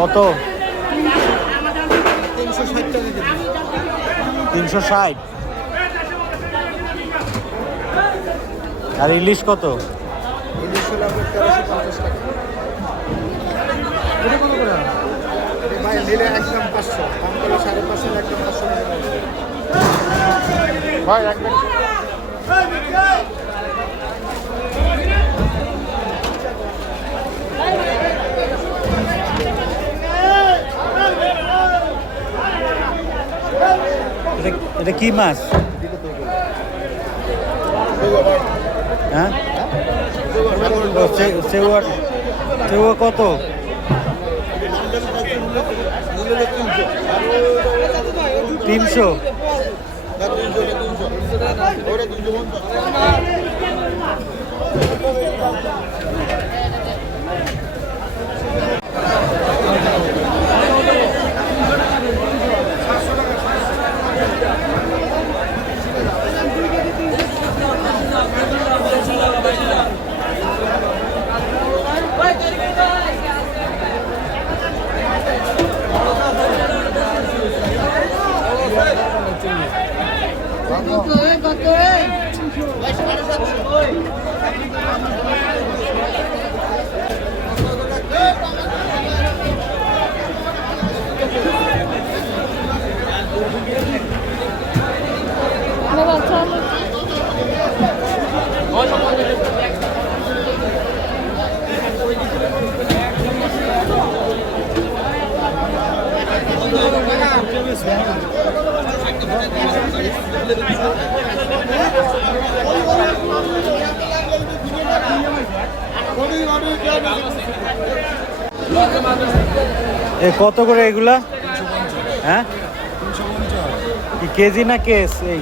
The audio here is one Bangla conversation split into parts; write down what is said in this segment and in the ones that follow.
কত? 360 টাকা কেজি। 360। আর ইলিশ কত? ইলিশ হলো আপনার 1350 টাকা। এটা কত করে? ভাই নিলে একদম 500, দাম করলে 550, একদম 500 টাকা। ভাই একদম এটা কি মাছ? হ্যাঁ, চেউয়া কত? 300। কত করে এগুলা? হ্যাঁ, কি কেজি না কেস? এই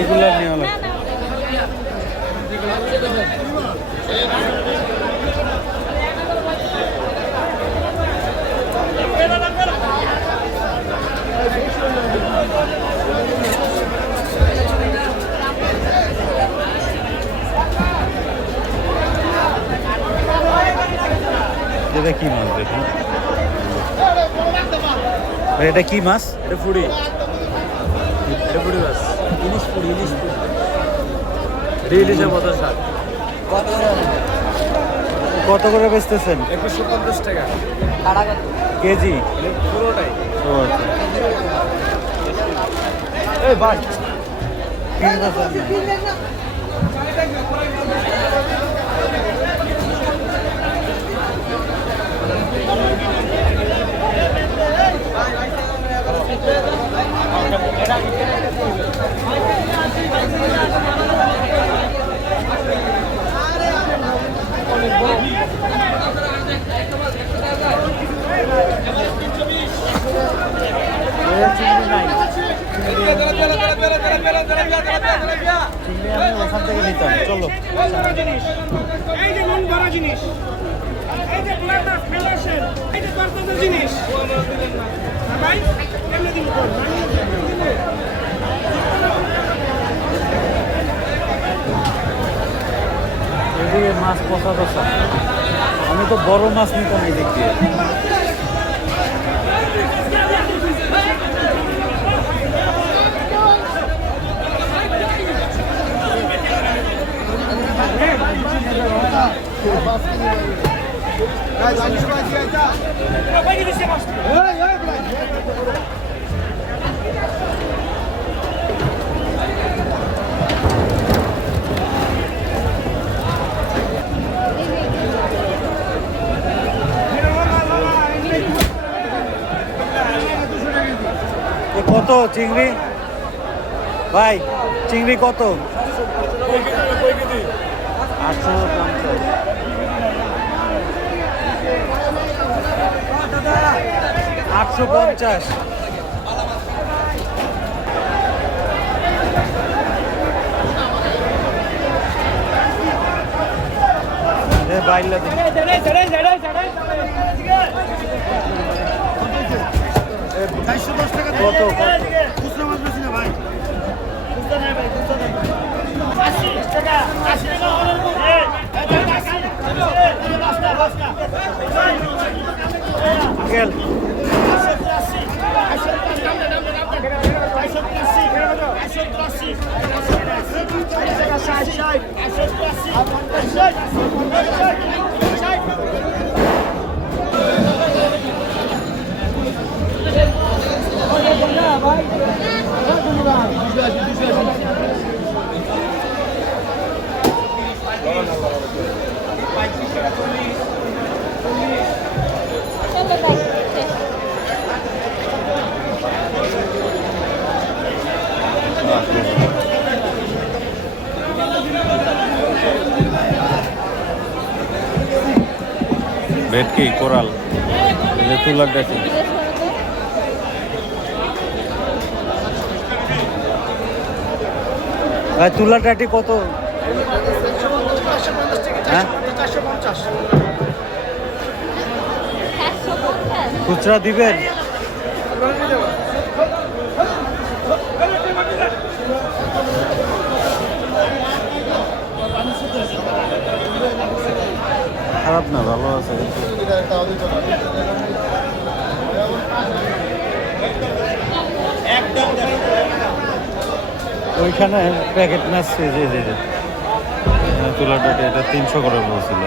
এগুলা নেওয়া লাগবে। এটা কি মাছ দেখুন? এটা কি মাছ? এটা ফুড়ি। এটা ফুড়ি মাছ। ইলিশ ফুড়ি, ইলিশ ফুড়ি। ইলিশের মতো স্বাদ। কত করে বেচতেছেন? 150 টাকা কেজি? পুরোটাই। ও আচ্ছা। এই ভাই ঠিক আছে। ওখান থেকে নিতাম। চলো, এই যে মন ভরা জিনিস, এই যে ব্লাডটা ফেলাসেন, এই যে কর্তব্য জিনিস ভাই কেমনে দিন কর এদিকে মাছ পচা পচা। আমি তো বড় মাছ নিতাম এই দিক দিয়ে। কত চিংড়ি ভাই? চিংড়ি কত? 850। বাইলা দিন। কত খুচরা মাছ বেশি না ভাই, খুচরা নাই ভাই, খুচরা নাই 80 টাকা 80 টাকা গেল ভেটকি কোরাল তুলার ডাটি ভাই তুলার ডাটি কত হ্যাঁ খুচরা দিবেন খারাপ না ভালো আছে ওইখানে প্যাকেট মাছ তুলার ডাটি এটা 300 করে বলছিল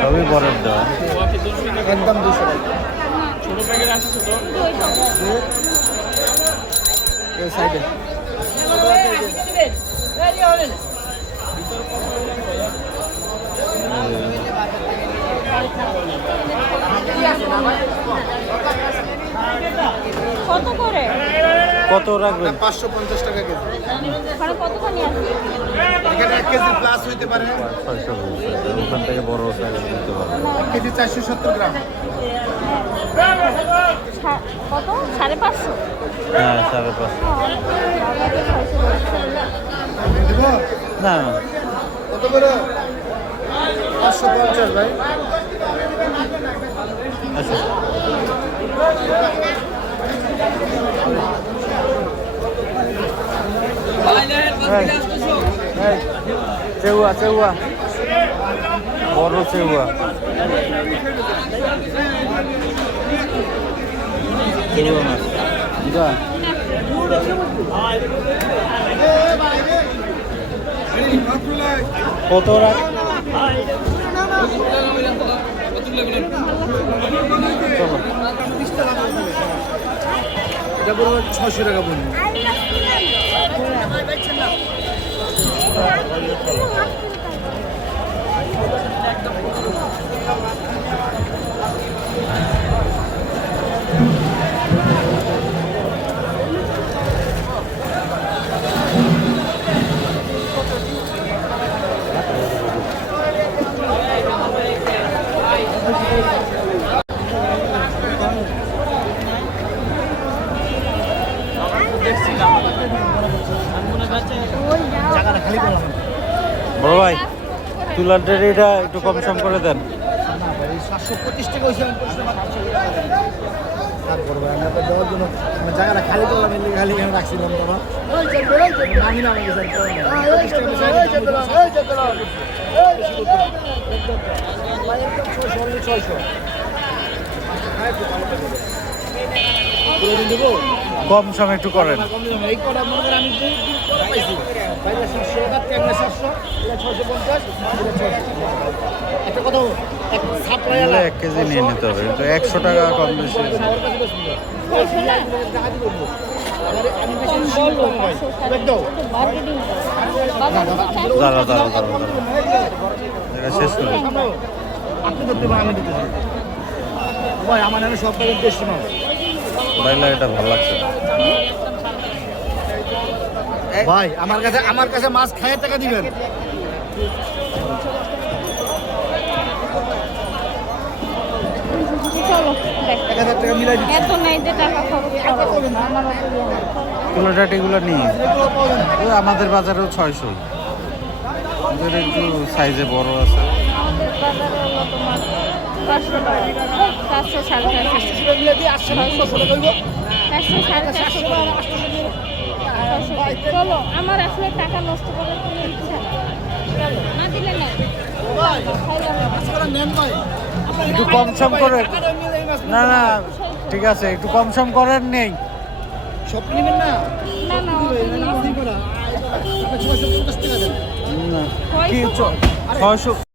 সবই বরফ দেওয়া একদম 200 টাকা ছোট প্যাকেট আছে ছোট এই সাইডে কত করে কত রাখবেন 550 টাকা কেজি ওখানে কতখানি আছে এখানে 1 কেজি প্লাস হইতে পারে 600 ওখান থেকে বড় সাইজ নিতে পারবেন 1 কেজি 470 গ্রাম কত 550 হ্যাঁ 550 দিব না কত করে 550 ভাই আচ্ছা চেউয়া চেউয়া বড় চেউয়া চেউয়া মাছ যা কত রাখ চলো এটা পুরো 600 টাকা পড়বে বড় ভাই তুলার ডেরিটা একটু কম সম করে দেন 725 টাকা হইছে তারপর ভাই আমরা তো দেওয়ার জন্য আমরা জায়গাটা খালি করলাম এর লিগে খালি এখানে রাখছিলাম বাবা আমি না আমাকে স্যার কম সম একটু করেন এই কটা মনে করেন আমি 2 দিন পরে পাইছি বাইরে 700 টাকা ট্যাংরা 700 এটা 650 এটা 600 একটা কথা এক ছাপড়া নিলে 1 কেজি নিয়ে নিতে হবে কিন্তু 100 টাকা কম বেশি আমি বেশি বলবো ভাই একদম দাঁড়া দাঁড়া দাঁড়া এটা শেষ করে আপনি করতে পারেন আমি দিতে ভাই আমার নামে সব থেকে বেশি মাছ বাইলা এটা ভালো লাগছে ভাই আমার কাছে মাছ খাইয়ে টাকা দিবেন চলো 1000 টাকা মিলাই দিচ্ছি এত নাই যে টাকা খরচ করো আমার অত ইয়ে নেই। তুলার ডাটিগুলো নিয়ে এগুলো পাওয়া যায় না। ওই আমাদের বাজারেও 600 ওদের একটু সাইজে বড় আছে আমাদের বাজারে হলো তোমার 500 টাকা 400 450 সেটা মিলাই দিয়ে 800 টাকা 900 টাকা হইব 400 450 চলো আমার আসলে টাকা নষ্ট করার কোনো ইচ্ছা নেই। চলো, না দিলে না। ভাই খাইলাম না। আজকে নেন ভাই একটু কম সম করে। টাকাটা মিলে এই মাছ না না ঠিক আছে, একটু কম সম করেন নেই। সব নেবেন না না না অত দিবেন নিব না না। দিব না আপনি 650 টাকা দেন না কি 600? 600